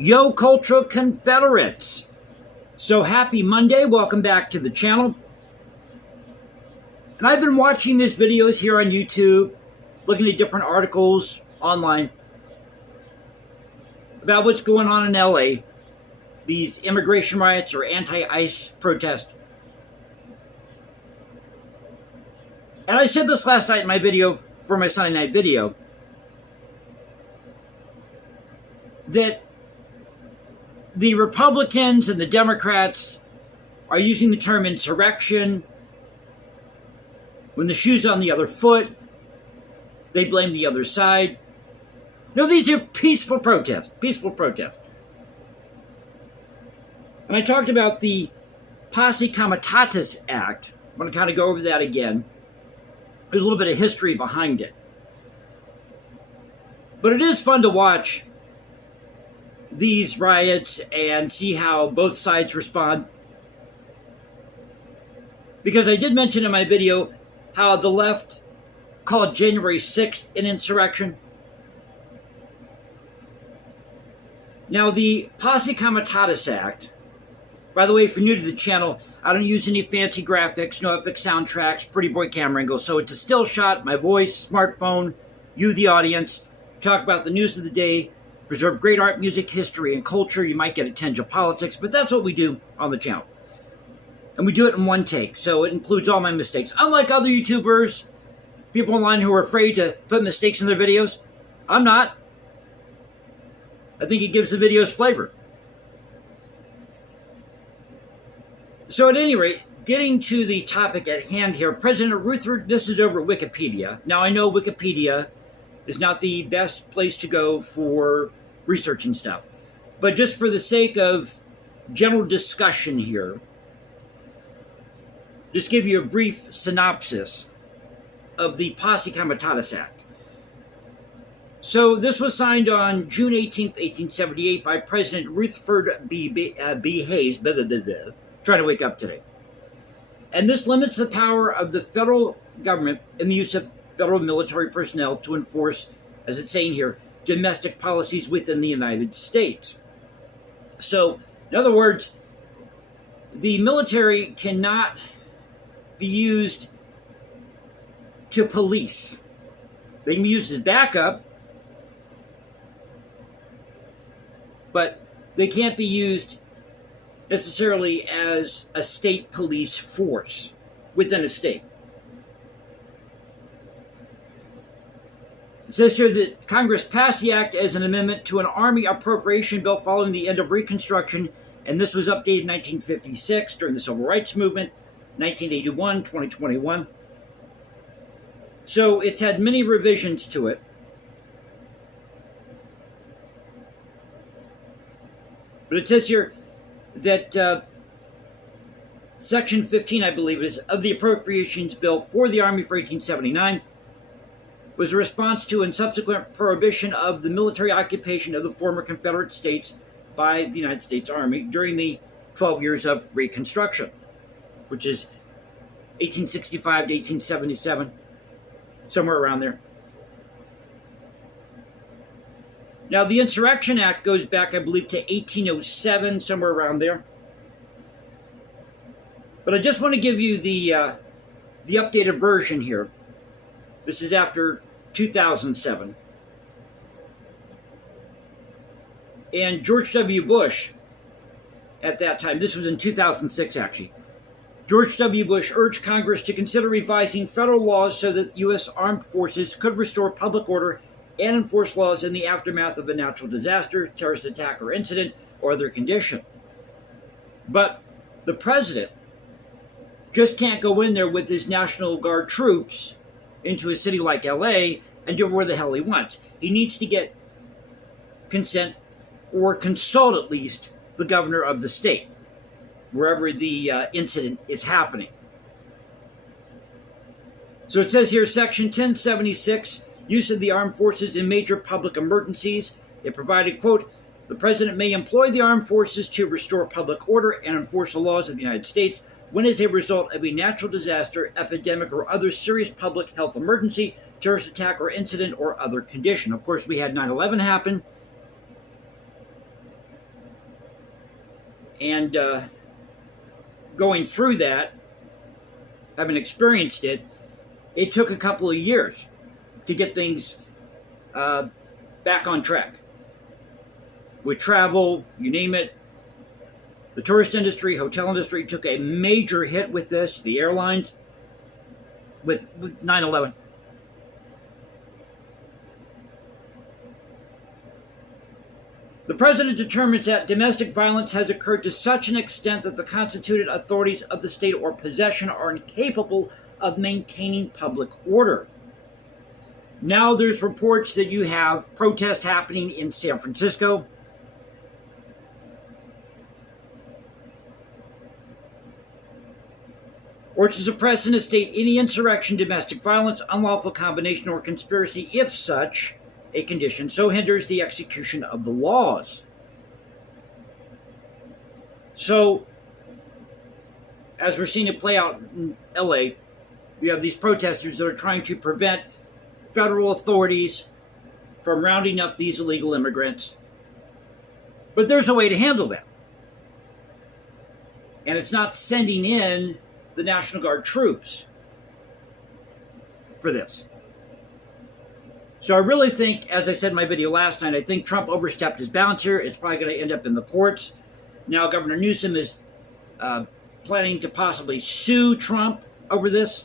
Yo, Cultural Confederates! So happy Monday, welcome back to the channel. And I've been watching these videos here on YouTube, looking at different articles online about what's going on in LA, these immigration riots or anti-ICE protests. And I said this last night in my video, for my Sunday night video, that the Republicans and the Democrats are using the term insurrection. When the shoe's on the other foot, they blame the other side. No, these are peaceful protests. Peaceful protests. And I talked about the Posse Comitatus Act. I'm going to kind of go over that again. There's a little bit of history behind it. But it is fun to watch these riots and see how both sides respond. Because I did mention in my video how the left called January 6th an insurrection. Now, the Posse Comitatus Act, by the way, if you're new to the channel, I don't use any fancy graphics, no epic soundtracks, pretty boy camera angle, so it's a still shot, my voice, smartphone, you the audience, talk about the news of the day, preserve great art, music, history, and culture. You might get a tinge of politics, but that's what we do on the channel. And we do it in one take, so it includes all my mistakes. Unlike other YouTubers, people online who are afraid to put mistakes in their videos, I'm not. I think it gives the videos flavor. So at any rate, getting to the topic at hand here, President Rutherford, this is over Wikipedia. Now I know Wikipedia is not the best place to go for researching stuff. But just for the sake of general discussion here, just give you a brief synopsis of the Posse Comitatus Act. So this was signed on June 18th, 1878 by President Rutherford B. Hayes, trying to wake up today. And this limits the power of the federal government in the use of federal military personnel to enforce, as it's saying here, domestic policies within the United States. So, in other words, the military cannot be used to police. They can be used as backup, but they can't be used necessarily as a state police force within a state. It says here that Congress passed the act as an amendment to an Army appropriation bill following the end of Reconstruction, and this was updated in 1956 during the Civil Rights Movement, 1981, 2021. So it's had many revisions to it. But it says here that Section 15, I believe it is, of the Appropriations Bill for the Army for 1879 was a response to and subsequent prohibition of the military occupation of the former Confederate States by the United States Army during the 12 years of Reconstruction, which is 1865 to 1877, somewhere around there. Now, the Insurrection Act goes back, I believe, to 1807, somewhere around there. But I just want to give you the updated version here. This is after 2007. And George W. Bush, at that time, this was in 2006 actually, George W. Bush urged Congress to consider revising federal laws so that U.S. armed forces could restore public order and enforce laws in the aftermath of a natural disaster, terrorist attack or incident, or other condition. But the president just can't go in there with his National Guard troops into a city like LA and do whatever the hell he wants. He needs to get consent or consult at least the governor of the state, wherever the incident is happening. So it says here, Section 1076, use of the armed forces in major public emergencies. It provided, quote, the president may employ the armed forces to restore public order and enforce the laws of the United States when as a result of a natural disaster, epidemic, or other serious public health emergency, terrorist attack or incident or other condition. Of course, we had 9/11 happen. And going through that, having experienced it, it took a couple of years to get things back on track. With travel, you name it. The tourist industry, hotel industry took a major hit with this. The airlines, with 9/11. The president determines that domestic violence has occurred to such an extent that the constituted authorities of the state or possession are incapable of maintaining public order. Now there's reports that you have protests happening in San Francisco. Or to suppress in a state any insurrection, domestic violence, unlawful combination, or conspiracy, if such a condition so hinders the execution of the laws. So, as we're seeing it play out in LA, you have these protesters that are trying to prevent federal authorities from rounding up these illegal immigrants. But there's a way to handle that. And it's not sending in the National Guard troops for this. So I really think, as I said in my video last night, I think Trump overstepped his bounds here. It's probably going to end up in the courts. Now Governor Newsom is planning to possibly sue Trump over this.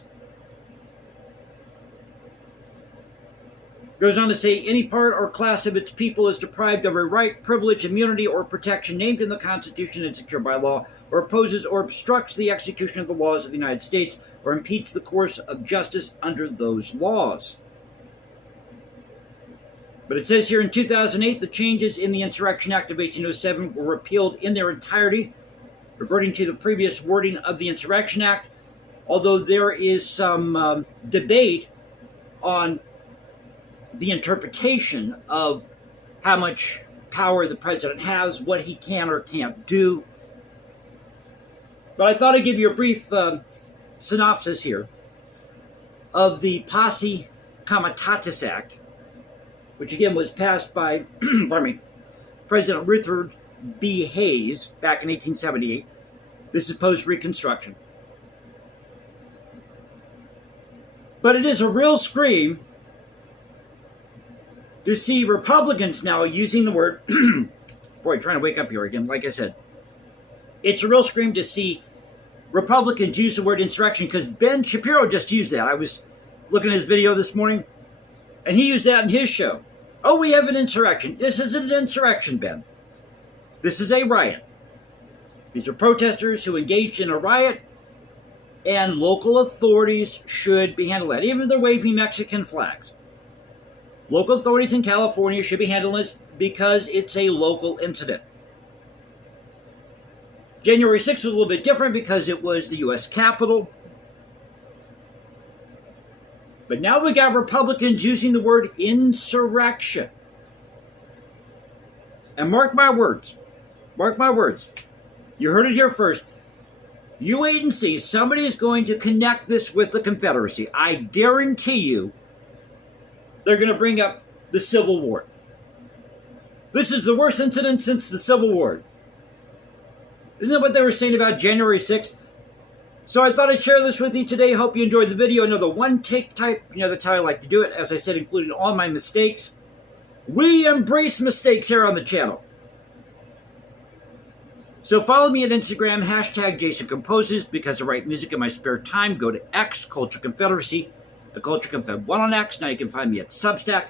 Goes on to say, any part or class of its people is deprived of a right, privilege, immunity, or protection named in the Constitution and secured by law, or opposes or obstructs the execution of the laws of the United States, or impedes the course of justice under those laws. But it says here in 2008, the changes in the Insurrection Act of 1807 were repealed in their entirety, reverting to the previous wording of the Insurrection Act, although there is some debate on the interpretation of how much power the president has, what he can or can't do. But I thought I'd give you a brief synopsis here of the Posse Comitatus Act, which again was passed by President Rutherford B. Hayes back in 1878. This is post-Reconstruction. But it is a real scream to see Republicans now using the word, boy, trying to wake up here again, like I said. It's a real scream to see Republicans use the word insurrection, because Ben Shapiro just used that. I was looking at his video this morning, and he used that in his show. Oh, we have an insurrection. This isn't an insurrection, Ben. This is a riot. These are protesters who engaged in a riot, and local authorities should be handling that, even if they're waving Mexican flags. Local authorities in California should be handling this because it's a local incident. January 6th was a little bit different because it was the U.S. Capitol. But now we got Republicans using the word insurrection. And mark my words. Mark my words. You heard it here first. You wait and see. Somebody is going to connect this with the Confederacy. I guarantee you they're going to bring up the Civil War. This is the worst incident since the Civil War. Isn't that what they were saying about January 6th? So I thought I'd share this with you today. Hope you enjoyed the video. Another one-take type. You know, that's how I like to do it. As I said, including all my mistakes. We embrace mistakes here on the channel. So follow me at Instagram, hashtag Jason Composes, because I write music in my spare time. Go to X, Culture Confederacy, the Culture Confed 1 on X. Now you can find me at Substack.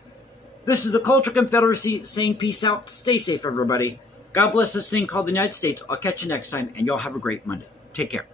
This is the Culture Confederacy saying peace out. Stay safe, everybody. God bless this thing called the United States. I'll catch you next time, and y'all have a great Monday. Take care.